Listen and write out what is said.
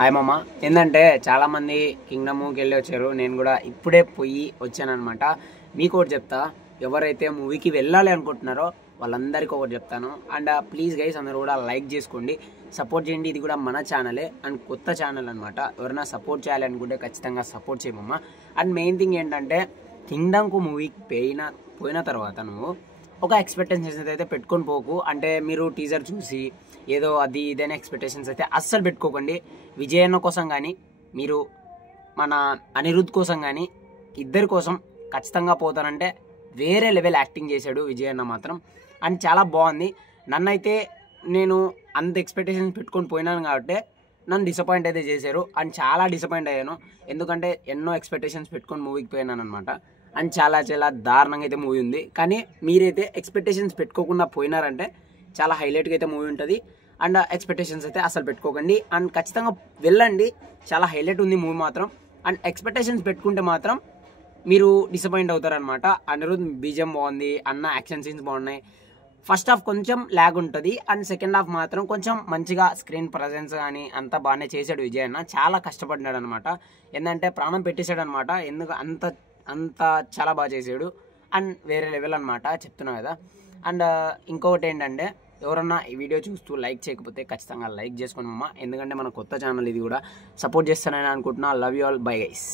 Hi మామ. ఏంటంటే చాలామంది కింగ్డమ్కి వెళ్ళి వచ్చారు, నేను కూడా ఇప్పుడే పోయి వచ్చానమాట. మీకు ఒకటి చెప్తా, ఎవరైతే మూవీకి వెళ్ళాలి అనుకుంటున్నారో వాళ్ళందరికీ ఒకటి చెప్తాను. అండ్ ప్లీజ్ గైస్ అందరూ కూడా లైక్ చేసుకోండి, సపోర్ట్ చేయండి. ఇది కూడా మన ఛానలే అండ్ కొత్త ఛానల్ అనమాట. ఎవరైనా సపోర్ట్ చేయాలి అనుకుంటే ఖచ్చితంగా సపోర్ట్ చేయమమ్మ. అండ్ మెయిన్ థింగ్ ఏంటంటే కింగ్డమ్కు మూవీకి పోయిన తర్వాత నువ్వు ఒక ఎక్స్పెక్టేషన్స్ అయితే పెట్టుకొని పోకు. అంటే మీరు టీజర్ చూసి ఏదో అది ఇదైనా ఎక్స్పెక్టేషన్స్ అయితే అస్సలు పెట్టుకోకండి. విజయన్న కోసం కానీ మీరు మన అనిరుద్ధ్ కోసం కానీ ఇద్దరి కోసం ఖచ్చితంగా పోతానంటే వేరే లెవెల్ యాక్టింగ్ చేశాడు విజయన్న మాత్రం. అండ్ చాలా బాగుంది. నన్నైతే నేను అంత ఎక్స్పెక్టేషన్స్ పెట్టుకొని పోయినాను కాబట్టి నన్ను డిసప్పాయింట్ అయితే చేశారు. అండ్ చాలా డిసప్పాయింట్ అయ్యాను, ఎందుకంటే ఎన్నో ఎక్స్పెక్టేషన్స్ పెట్టుకొని మూవీకి పోయినాను అనమాట. అండ్ చాలా చాలా దారుణంగా అయితే మూవీ ఉంది. కానీ మీరైతే ఎక్స్పెక్టేషన్స్ పెట్టుకోకుండా పోయినారంటే చాలా హైలైట్గా అయితే మూవీ ఉంటుంది. అండ్ ఎక్స్పెక్టేషన్స్ అయితే అసలు పెట్టుకోకండి. అండ్ ఖచ్చితంగా వెళ్ళండి, చాలా హైలైట్ ఉంది మూవీ మాత్రం. అండ్ ఎక్స్పెక్టేషన్స్ పెట్టుకుంటే మాత్రం మీరు డిసప్పాయింట్ అవుతారనమాట. అనిరుద్ధ్ బీజం బాగుంది, అన్న యాక్షన్ సీన్స్ బాగున్నాయి. ఫస్ట్ హాఫ్ కొంచెం ల్యాగ్ ఉంటుంది, అండ్ సెకండ్ హాఫ్ మాత్రం కొంచెం మంచిగా స్క్రీన్ ప్రజెన్స్ కానీ అంతా బాగానే చేశాడు విజయ్ అన్న. చాలా కష్టపడినాడు అనమాట, ఏంటంటే ప్రాణం పెట్టేశాడు అనమాట. ఎందుకు అంత చాలా బాగా చేసాడు. అండ్ వేరే లెవెల్ అనమాట, చెప్తున్నా కదా. అండ్ ఇంకొకటి ఏంటంటే ఎవరన్నా ఈ వీడియో చూస్తూ లైక్ చేయకపోతే ఖచ్చితంగా లైక్ చేసుకోండి అమ్మ, ఎందుకంటే మన కొత్త ఛానల్ ఇది కూడా సపోర్ట్ చేస్తానని అనుకుంటున్నా. Love you all, bye guys.